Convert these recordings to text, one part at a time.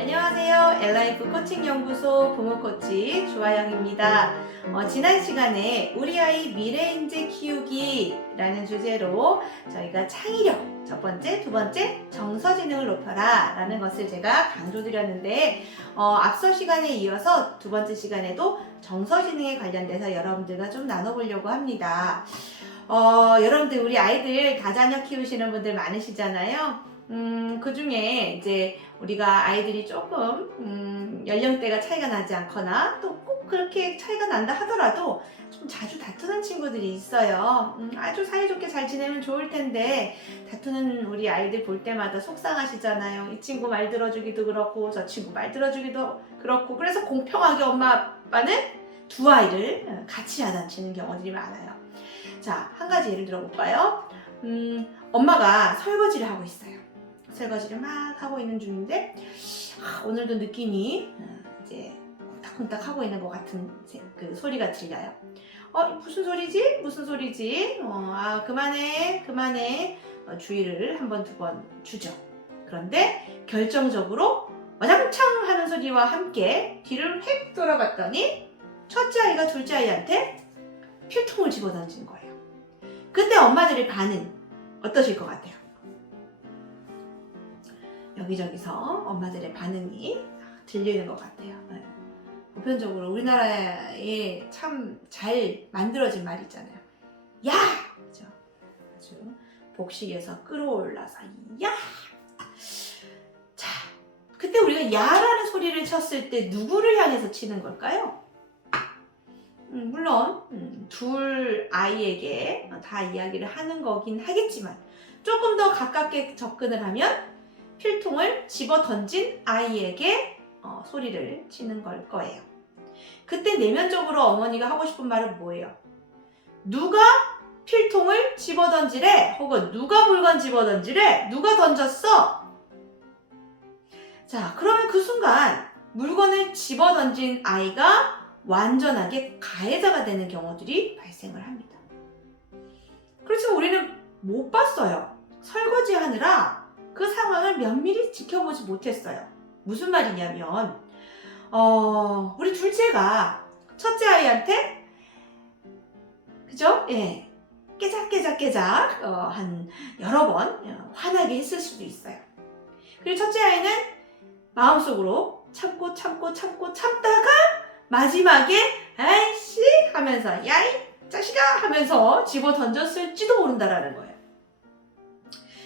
안녕하세요. 엘라이프 코칭 연구소 부모 코치 주아영입니다. 지난 시간에 우리 아이 미래 인재 키우기라는 주제로 저희가 창의력 첫 번째, 두 번째 정서지능을 높여라 라는 것을 제가 강조드렸는데 앞서 시간에 이어서 두 번째 시간에도 정서지능에 관련돼서 여러분들과 좀 나눠보려고 합니다. 여러분들 우리 아이들 다자녀 키우시는 분들 많으시잖아요. 그 중에 이제 우리가 아이들이 조금 연령대가 차이가 나지 않거나 또 꼭 그렇게 차이가 난다 하더라도 좀 자주 다투는 친구들이 있어요. 아주 사이좋게 잘 지내면 좋을 텐데 다투는 우리 아이들 볼 때마다 속상하시잖아요. 이 친구 말 들어주기도 그렇고 저 친구 말 들어주기도 그렇고, 그래서 공평하게 엄마 아빠는 두 아이를 같이 야단치는 경우들이 많아요. 자, 한 가지 예를 들어볼까요? 엄마가 설거지를 하고 있어요. 설거지를 막 하고 있는 중인데 오늘도 느낌이 이제 쿵딱쿵딱 하고 있는 것 같은 그 소리가 들려요. 무슨 소리지? 무슨 소리지? 그만해 주의를 한 번, 두 번 주죠. 그런데 결정적으로 와장창 하는 소리와 함께 뒤를 휙 돌아봤더니 첫째 아이가 둘째 아이한테 필통을 집어던진 거예요. 그때 엄마들의 반응 어떠실 것 같아요? 여기저기서 엄마들의 반응이 들리는 것 같아요. 보편적으로 우리나라에 참 잘 만들어진 말이 있잖아요. 야! 그죠? 아주 복식에서 끌어올라서 야! 자, 그때 우리가 야라는 소리를 쳤을 때 누구를 향해서 치는 걸까요? 물론 둘 아이에게 다 이야기를 하는 거긴 하겠지만 조금 더 가깝게 접근을 하면 필통을 집어 던진 아이에게 소리를 치는 걸 거예요. 그때 내면적으로 어머니가 하고 싶은 말은 뭐예요? 누가 필통을 집어 던지래? 혹은 누가 물건 집어 던지래? 누가 던졌어? 자, 그러면 그 순간 물건을 집어 던진 아이가 완전하게 가해자가 되는 경우들이 발생을 합니다. 그렇지만 우리는 못 봤어요. 설거지 하느라 그 상황을 면밀히 지켜보지 못했어요. 무슨 말이냐면 우리 둘째가 첫째 아이한테 그죠? 예, 깨작깨작 한 여러 번 화나게 했을 수도 있어요. 그리고 첫째 아이는 마음속으로 참다가 마지막에 아이씨 하면서 야이 자식아 하면서 집어 던졌을지도 모른다라는 거예요.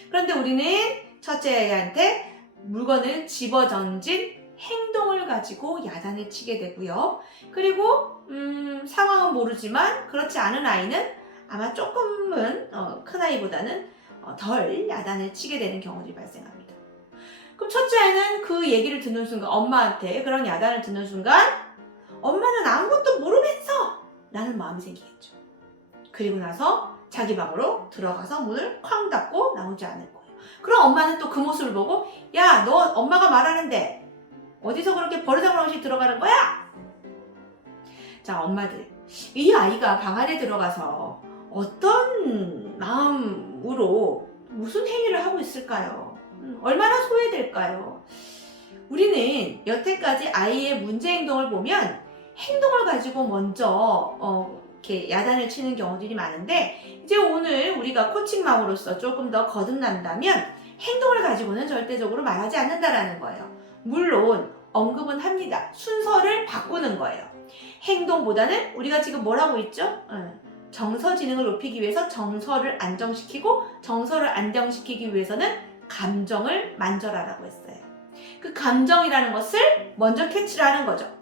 그런데 우리는 첫째 아이한테 물건을 집어 던진 행동을 가지고 야단을 치게 되고요. 그리고 상황은 모르지만 그렇지 않은 아이는 아마 조금은 큰 아이보다는 덜 야단을 치게 되는 경우들이 발생합니다. 그럼 첫째 아이는 그 얘기를 듣는 순간, 엄마한테 그런 야단을 듣는 순간 엄마는 아무것도 모르면서 라는 마음이 생기겠죠. 그리고 나서 자기 방으로 들어가서 문을 쾅 닫고 나오지 않을 거예요. 그럼 엄마는 또 그 모습을 보고 야, 너 엄마가 말하는데 어디서 그렇게 버르장머리 들어가는 거야? 자, 엄마들, 이 아이가 방 안에 들어가서 어떤 마음으로 무슨 행위를 하고 있을까요? 얼마나 소외될까요? 우리는 여태까지 아이의 문제 행동을 보면 행동을 가지고 먼저 이렇게 야단을 치는 경우들이 많은데, 이제 오늘 우리가 코칭맘으로서 조금 더 거듭난다면 행동을 가지고는 절대적으로 말하지 않는다라는 거예요. 물론 언급은 합니다. 순서를 바꾸는 거예요. 행동보다는 우리가 지금 뭘 하고 있죠? 정서지능을 높이기 위해서 정서를 안정시키고, 정서를 안정시키기 위해서는 감정을 만져라라고 했어요. 그 감정이라는 것을 먼저 캐치를 하는 거죠.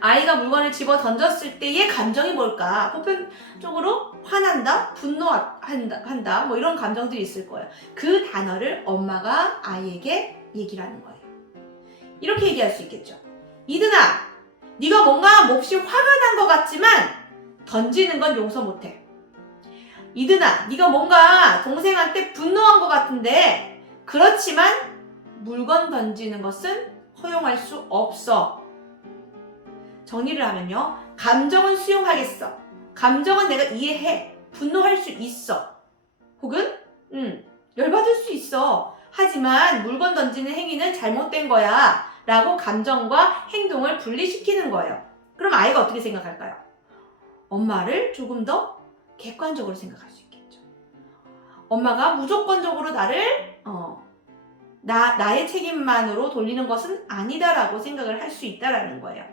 아이가 물건을 집어 던졌을 때의 감정이 뭘까? 보편적으로 화난다, 분노한다, 뭐 이런 감정들이 있을 거예요. 그 단어를 엄마가 아이에게 얘기를 하는 거예요. 이렇게 얘기할 수 있겠죠. 이든아, 네가 뭔가 몹시 화가 난 것 같지만 던지는 건 용서 못해. 이든아, 네가 뭔가 동생한테 분노한 것 같은데 그렇지만 물건 던지는 것은 허용할 수 없어. 정리를 하면요, 감정은 수용하겠어. 감정은 내가 이해해. 분노할 수 있어. 혹은 열받을 수 있어. 하지만 물건 던지는 행위는 잘못된 거야 라고 감정과 행동을 분리시키는 거예요. 그럼 아이가 어떻게 생각할까요? 엄마를 조금 더 객관적으로 생각할 수 있겠죠. 엄마가 무조건적으로 나의 책임만으로 돌리는 것은 아니다라고 생각을 할 수 있다라는 거예요.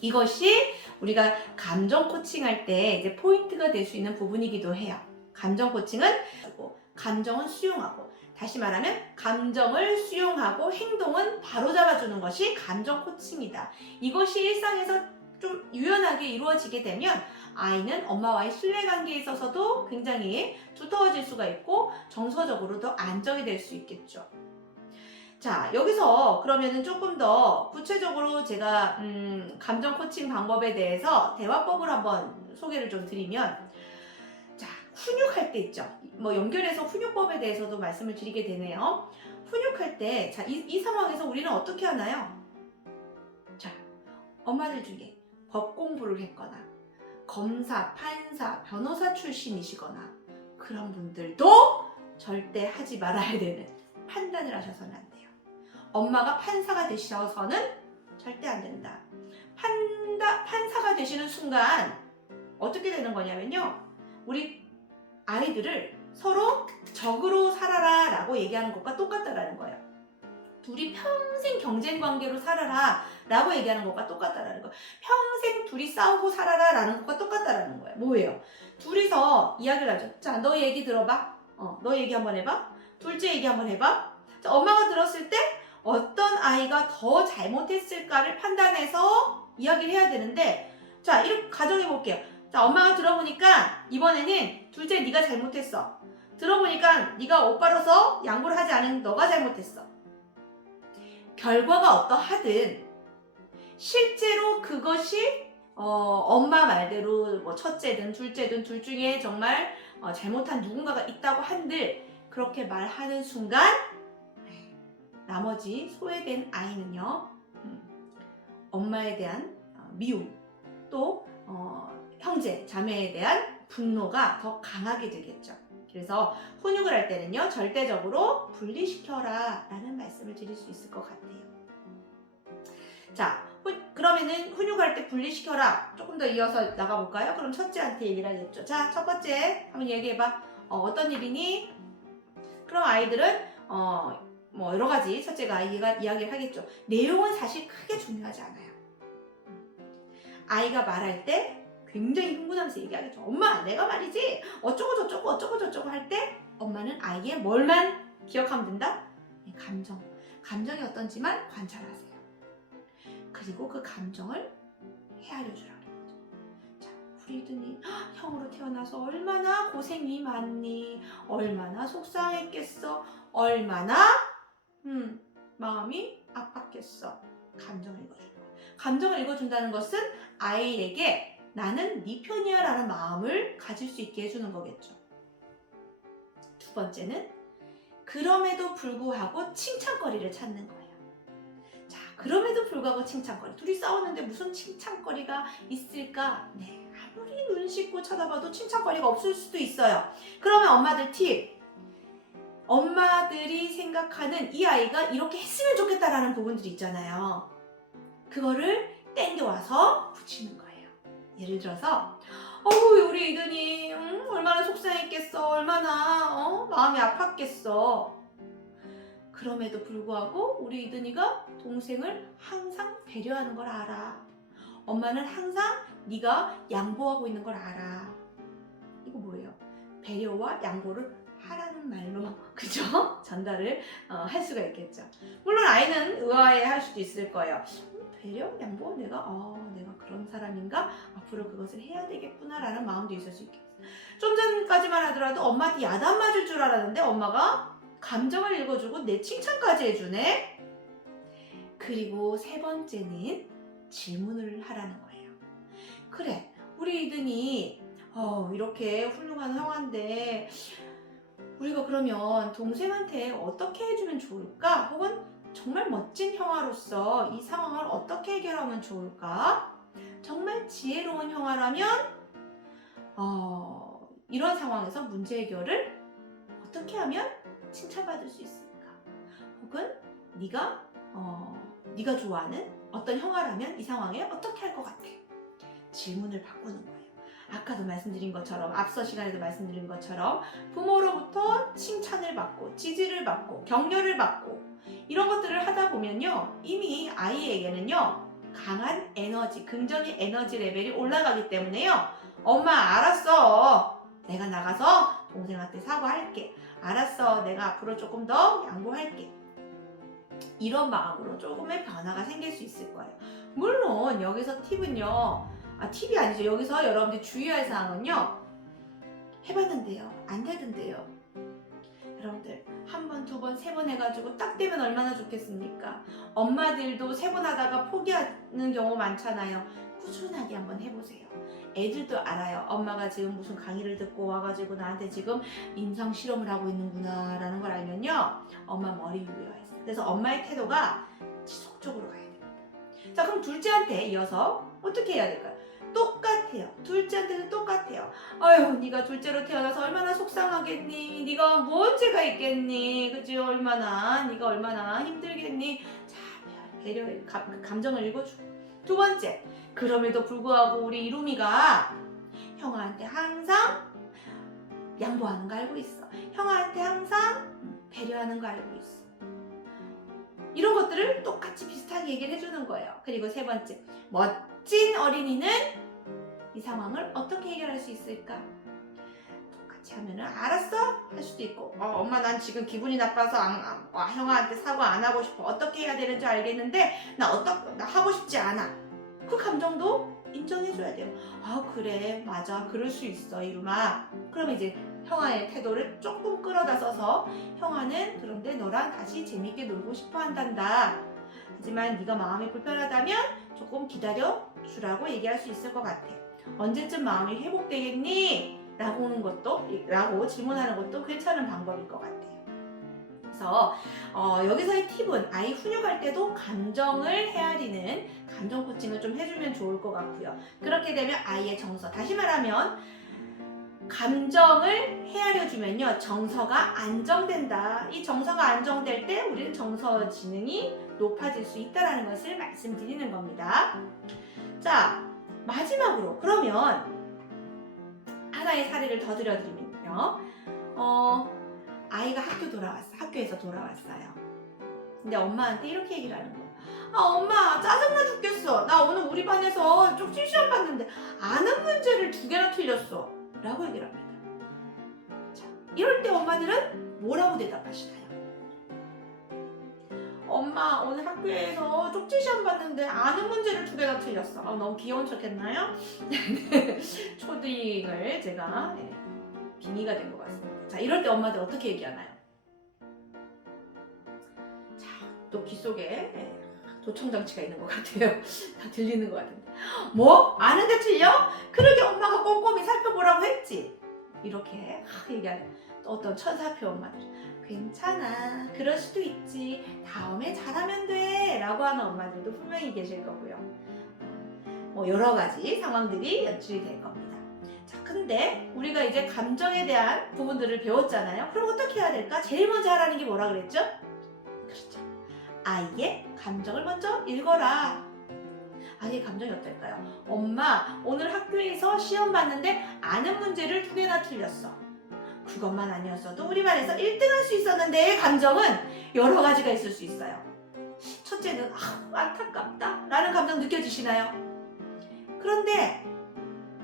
이것이 우리가 감정 코칭할 때 이제 포인트가 될 수 있는 부분이기도 해요. 감정 코칭은 감정은 수용하고, 다시 말하면 감정을 수용하고 행동은 바로잡아주는 것이 감정 코칭이다. 이것이 일상에서 좀 유연하게 이루어지게 되면 아이는 엄마와의 신뢰관계에 있어서도 굉장히 두터워질 수가 있고 정서적으로도 안정이 될 수 있겠죠. 자, 여기서 그러면은 조금 더 구체적으로 제가 감정 코칭 방법에 대해서 대화법을 한번 소개를 좀 드리면, 자, 훈육할 때 있죠. 뭐 연결해서 훈육법에 대해서도 말씀을 드리게 되네요. 훈육할 때, 자, 이 상황에서 우리는 어떻게 하나요? 자, 엄마들 중에 법 공부를 했거나 검사, 판사, 변호사 출신이시거나 그런 분들도 절대 하지 말아야 되는 판단을 하셔서는 안 돼요. 엄마가 판사가 되셔서는 절대 안 된다. 판사가 되시는 순간 어떻게 되는 거냐면요, 우리 아이들을 서로 적으로 살아라 라고 얘기하는 것과 똑같다라는 거예요. 둘이 평생 경쟁 관계로 살아라 라고 얘기하는 것과 똑같다라는 거예요. 평생 둘이 싸우고 살아라 라는 것과 똑같다라는 거예요. 뭐예요? 둘이서 이야기를 하죠. 자, 너 얘기 들어봐. 너 얘기 한번 해봐. 둘째 얘기 한번 해봐. 자, 엄마가 들었을 때 어떤 아이가 더 잘못했을까를 판단해서 이야기를 해야 되는데, 자, 이렇게 가정해 볼게요. 자, 엄마가 들어보니까 이번에는 둘째 네가 잘못했어. 들어보니까 네가 오빠로서 양보를 하지 않은 너가 잘못했어. 결과가 어떠하든 실제로 그것이 엄마 말대로 뭐 첫째든 둘째든 둘 중에 정말 잘못한 누군가가 있다고 한들 그렇게 말하는 순간 나머지 소외된 아이는요, 엄마에 대한 미움, 또 형제, 자매에 대한 분노가 더 강하게 되겠죠. 그래서 훈육을 할 때는요, 절대적으로 분리시켜라 라는 말씀을 드릴 수 있을 것 같아요. 자, 그러면은 훈육할 때 분리시켜라, 조금 더 이어서 나가볼까요? 그럼 첫째한테 얘기를 하겠죠. 자, 첫 번째 한번 얘기해봐. 어떤 일이니? 그럼 아이들은 뭐 여러 가지 첫째가 아이가 이야기를 하겠죠. 내용은 사실 크게 중요하지 않아요. 아이가 말할 때 굉장히 흥분하면서 얘기하겠죠. 엄마, 내가 말이지 어쩌고 저쩌고 할 때 엄마는 아이의 뭘만 기억하면 된다? 감정이 어떤지만 관찰하세요. 그리고 그 감정을 헤아려 주라는 거죠. 자, 우리 이든이 형으로 태어나서 얼마나 고생이 많니? 얼마나 속상했겠어? 얼마나 마음이 아팠겠어? 감정을 읽어주는 거예요. 감정을 읽어준다는 것은 아이에게 나는 네 편이야 라는 마음을 가질 수 있게 해주는 거겠죠. 두 번째는 그럼에도 불구하고 칭찬거리를 찾는 거예요. 자, 그럼에도 불구하고 칭찬거리. 둘이 싸웠는데 무슨 칭찬거리가 있을까? 네, 아무리 눈 씻고 쳐다봐도 칭찬거리가 없을 수도 있어요. 그러면 엄마들 팁. 엄마들이 생각하는 이 아이가 이렇게 했으면 좋겠다라는 부분들이 있잖아요. 그거를 땡겨와서 붙이는 거예요. 예를 들어서 우리 이든이 얼마나 속상했겠어, 얼마나 마음이 아팠겠어. 그럼에도 불구하고 우리 이든이가 동생을 항상 배려하는 걸 알아. 엄마는 항상 네가 양보하고 있는 걸 알아. 이거 뭐예요? 배려와 양보를 하라는 말로, 그죠? 전달을 할 수가 있겠죠. 물론 아이는 의아해할 수도 있을 거예요. 배려? 양보? 내가 그런 사람인가? 앞으로 그것을 해야 되겠구나 라는 마음도 있을 수 있겠어요. 좀 전까지만 하더라도 엄마한테 야단 맞을 줄 알았는데 엄마가 감정을 읽어주고 내 칭찬까지 해주네. 그리고 세 번째는 질문을 하라는 거예요. 그래, 우리 이든이 이렇게 훌륭한 형아인데 우리가 그러면 동생한테 어떻게 해주면 좋을까? 혹은 정말 멋진 형아로서 이 상황을 어떻게 해결하면 좋을까? 정말 지혜로운 형아라면 이런 상황에서 문제 해결을 어떻게 하면 칭찬받을 수 있을까? 혹은 네가 좋아하는 어떤 형아라면 이 상황에 어떻게 할 것 같아? 질문을 바꾸는 거예요. 아까도 말씀드린 것처럼, 앞서 시간에도 말씀드린 것처럼 부모로부터 칭찬을 받고 지지를 받고 격려를 받고 이런 것들을 하다 보면요, 이미 아이에게는요 강한 에너지, 긍정의 에너지 레벨이 올라가기 때문에요, 엄마 알았어, 내가 나가서 동생한테 사과할게, 알았어, 내가 앞으로 조금 더 양보할게, 이런 마음으로 조금의 변화가 생길 수 있을 거예요. 물론 여기서 팁은요, 팁이 아니죠. 여기서 여러분들이 주의할 사항은요, 해봤는데요, 안 되던데요. 여러분들 한 번, 두 번, 세 번 해가지고 딱 되면 얼마나 좋겠습니까? 엄마들도 세 번 하다가 포기하는 경우 많잖아요. 꾸준하게 한번 해보세요. 애들도 알아요. 엄마가 지금 무슨 강의를 듣고 와가지고 나한테 지금 임상 실험을 하고 있는구나 라는 걸 알면요, 엄마 머리 위로 했어요. 그래서 엄마의 태도가 지속적으로 가야 됩니다. 자, 그럼 둘째한테 이어서 어떻게 해야 될까요? 똑같아요. 둘째한테도 똑같아요. 아유, 네가 둘째로 태어나서 얼마나 속상하겠니? 네가 뭔 죄가 있겠니? 그치? 네가 얼마나 힘들겠니? 자, 배려해. 감정을 읽어주고. 두 번째, 그럼에도 불구하고 우리 이루미가 형아한테 항상 양보하는 거 알고 있어. 형아한테 항상 배려하는 거 알고 있어. 이런 것들을 똑같이 비슷하게 얘기를 해주는 거예요. 그리고 세 번째, 멋진 어린이는 이 상황을 어떻게 해결할 수 있을까? 똑같이 하면은 알았어? 할 수도 있고, 엄마 난 지금 기분이 나빠서 형아한테 사과 안 하고 싶어. 어떻게 해야 되는지 알겠는데 나 하고 싶지 않아. 그 감정도 인정해줘야 돼요. 그래, 맞아, 그럴 수 있어, 이루마. 그러면 이제 형아의 태도를 조금 끌어다 써서, 형아는 그런데 너랑 다시 재밌게 놀고 싶어 한단다. 하지만 네가 마음이 불편하다면 조금 기다려 주라고 얘기할 수 있을 것 같아. 언제쯤 마음이 회복되겠니? 라고 질문하는 것도 괜찮은 방법일 것 같아요. 그래서 여기서의 팁은 아이 훈육할 때도 감정을 헤아리는 감정 코칭을 좀 해주면 좋을 것 같고요. 그렇게 되면 아이의 정서, 다시 말하면 감정을 헤아려주면요, 정서가 안정된다. 이 정서가 안정될 때 우리는 정서 지능이 높아질 수 있다는 것을 말씀드리는 겁니다. 자, 마지막으로 그러면 하나의 사례를 더 들려드리면요, 아이가 학교에서 돌아왔어요. 근데 엄마한테 이렇게 얘기를 하는 거예요. 엄마 짜증나 죽겠어. 나 오늘 우리 반에서 쪽지 시험 봤는데 아는 문제를 2개나 틀렸어. 라고 얘기를 합니다. 자, 이럴 때 엄마들은 뭐라고 대답하시나요? 엄마 오늘 학교에서 쪽지 시험 봤는데 아는 문제를 2개나 틀렸어. 너무 귀여운 척 했나요? 초딩을 제가 빙의가 된 것 같습니다. 자, 이럴 때 엄마들 어떻게 얘기하나요? 자, 또 귀 속에 도청장치가 있는 것 같아요. 다 들리는 것 같은데. 뭐? 아는데 틀려? 그러게 엄마가 꼼꼼히 살펴보라고 했지. 이렇게 얘기하는 어떤 천사표 엄마들. 괜찮아, 그럴 수도 있지, 다음에 잘하면 돼 라고 하는 엄마들도 분명히 계실 거고요. 여러 가지 상황들이 연출이 될 겁니다. 자, 근데 우리가 이제 감정에 대한 부분들을 배웠잖아요. 그럼 어떻게 해야 될까? 제일 먼저 하라는 게 뭐라 그랬죠? 그렇죠. 아이의 감정을 먼저 읽어라. 아이의 감정이 어떨까요? 엄마, 오늘 학교에서 시험 봤는데 아는 문제를 2개나 틀렸어. 그것만 아니었어도 우리 반에서 1등할 수 있었는데, 감정은 여러 가지가 있을 수 있어요. 첫째는 안타깝다 라는 감정 느껴지시나요? 그런데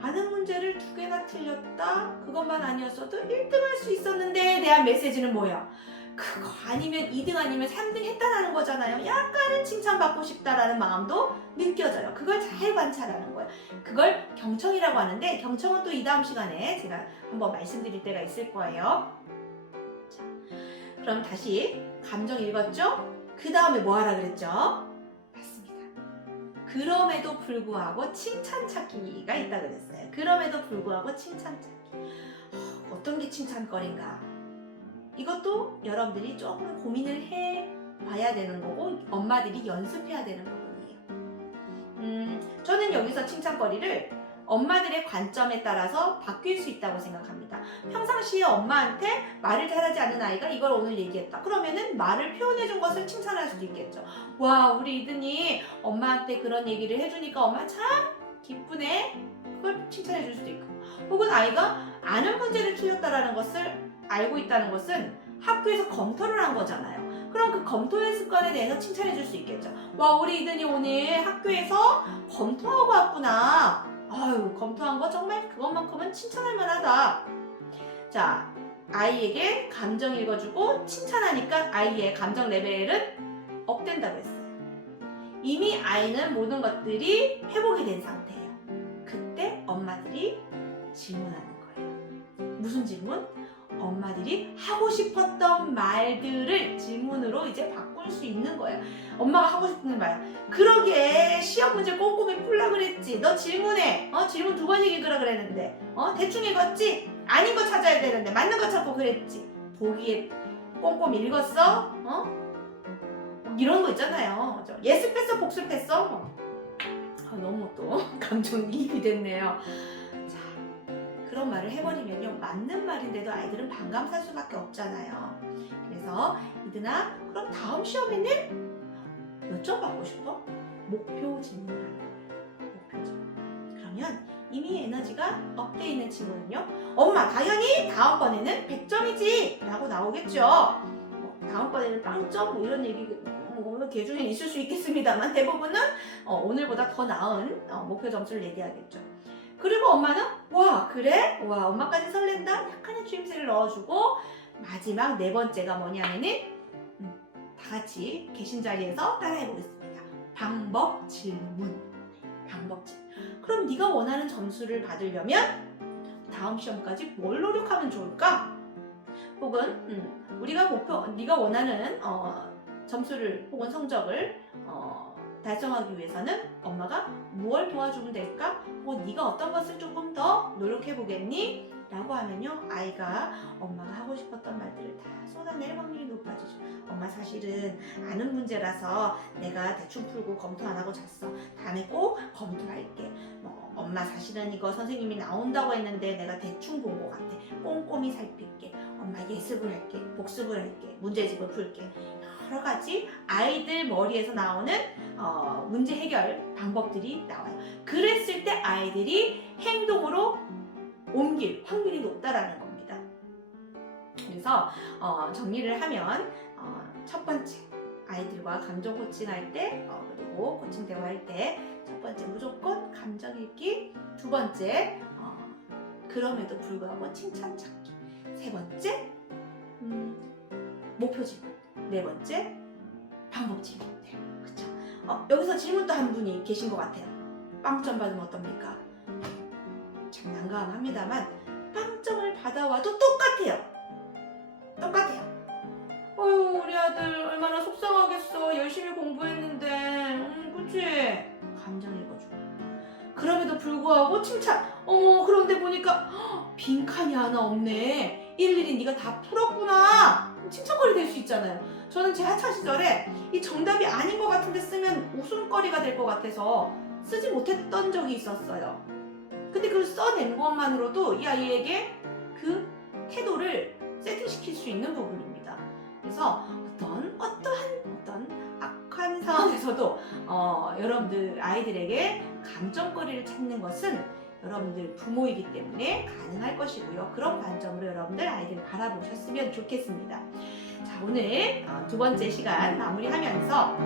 아는 문제를 2개나 틀렸다, 그것만 아니었어도 1등할 수 있었는데에 대한 메시지는 뭐예요? 그거 아니면 2등 아니면 3등 했다라는 거잖아요. 약간은 칭찬받고 싶다라는 마음도 느껴져요. 그걸 잘 관찰하는 거예요. 그걸 경청이라고 하는데, 경청은 또 이 다음 시간에 제가 한번 말씀드릴 때가 있을 거예요. 자, 그럼 다시 감정 읽었죠? 그 다음에 뭐 하라 그랬죠? 맞습니다. 그럼에도 불구하고 칭찬 찾기가 있다 그랬어요. 그럼에도 불구하고 칭찬 찾기. 어떤 게 칭찬거리인가? 이것도 여러분들이 조금 고민을 해봐야 되는 거고, 엄마들이 연습해야 되는 부분이에요. 저는 여기서 칭찬거리를 엄마들의 관점에 따라서 바뀔 수 있다고 생각합니다. 평상시에 엄마한테 말을 잘하지 않는 아이가 이걸 오늘 얘기했다. 그러면은 말을 표현해준 것을 칭찬할 수도 있겠죠. 와, 우리 이든이 엄마한테 그런 얘기를 해주니까 엄마 참 기쁘네. 그걸 칭찬해줄 수도 있고. 혹은 아이가 아는 문제를 틀렸다라는 것을 알고 있다는 것은 학교에서 검토를 한 거잖아요. 그럼 그 검토의 습관에 대해서 칭찬해 줄 수 있겠죠. 와, 우리 이든이 오늘 학교에서 검토하고 왔구나. 아유, 검토한 거 정말 그것만큼은 칭찬할 만하다. 자, 아이에게 감정 읽어주고 칭찬하니까 아이의 감정 레벨은 업된다고 했어요. 이미 아이는 모든 것들이 회복이 된 상태예요. 그때 엄마들이 질문하는 거예요. 무슨 질문? 엄마들이 하고 싶었던 말들을 질문으로 이제 바꿀 수 있는 거예요. 엄마가 하고 싶은 말. 그러게 시험 문제 꼼꼼히 풀라 그랬지. 너 질문해. 질문 2번 읽으라 그랬는데. 대충 읽었지? 아닌 거 찾아야 되는데 맞는 거 찾고 그랬지. 보기에 꼼꼼히 읽었어? 이런 거 있잖아요. 예습했어? 복습했어? 너무 또 감정이입이 됐네요. 그런 말을 해버리면요, 맞는 말인데도 아이들은 반감 살 수밖에 없잖아요. 그래서 이든아, 그럼 다음 시험에는 몇 점 받고 싶어? 목표 질문을 하는 거예요. 목표 질문. 그러면 이미 에너지가 업되어 있는 친구는요, 엄마 당연히 다음번에는 100점이지 라고 나오겠죠. 다음번에는 빵점 뭐 이런 얘기 개 중에 있을 수 있겠습니다만 대부분은 오늘보다 더 나은 목표 점수를 얘기하겠죠. 그리고 엄마는 와, 그래? 와, 엄마까지 설렌다? 약간의 추임새를 넣어주고 마지막 4번째가 뭐냐면은 다 같이 계신 자리에서 따라해보겠습니다. 방법 질문. 방법 질문. 그럼 네가 원하는 점수를 받으려면 다음 시험까지 뭘 노력하면 좋을까? 혹은 우리가 네가 원하는 점수를 혹은 성적을 달성하기 위해서는 엄마가 무엇을 도와주면 될까? 혹은 네가 어떤 것을 조금 더 노력해 보겠니? 라고 하면요, 아이가 엄마가 하고 싶었던 말들을 다 쏟아낼 확률이 높아지죠. 엄마 사실은 아는 문제라서 내가 대충 풀고 검토 안 하고 잤어. 다음에 꼭 검토할게. 엄마 사실은 이거 선생님이 나온다고 했는데 내가 대충 본 것 같아. 꼼꼼히 살필게. 엄마 예습을 할게. 복습을 할게. 문제집을 풀게. 여러 가지 아이들 머리에서 나오는 문제 해결 방법들이 나와요. 그랬을 때 아이들이 행동으로 옮길 확률이 높다라는 겁니다. 그래서 정리를 하면 첫 번째, 아이들과 감정 코칭할 때 그리고 코칭 대화할 때 첫 번째 무조건 감정 읽기, 2번째 그럼에도 불구하고 칭찬 찾기, 3번째 목표 질문, 4번째 방법 질문. 그쵸? 여기서 질문도 한 분이 계신 것 같아요. 빵점 받으면 어떻습니까? 참 난감합니다만 빵점을 받아와도 똑같아요. 어휴, 우리 아들 얼마나 속상하겠어. 열심히 공부했는데. 그치? 감정 읽어주고. 그럼에도 불구하고 칭찬. 그런데 보니까 빈칸이 하나 없네. 일일이 네가 다 풀었구나. 칭찬거리 될 수 있잖아요. 저는 제 하차 시절에 이 정답이 아닌 것 같은데 쓰면 웃음거리가 될 것 같아서 쓰지 못했던 적이 있었어요. 근데 그걸 써낸 것만으로도 이 아이에게 그 태도를 세팅시킬 수 있는 부분입니다. 그래서 어떠한 악한 상황에서도 여러분들 아이들에게 감정거리를 찾는 것은 여러분들 부모이기 때문에 가능할 것이고요. 그런 관점으로 여러분들 아이들을 바라보셨으면 좋겠습니다. 자, 오늘 2번째 시간 마무리하면서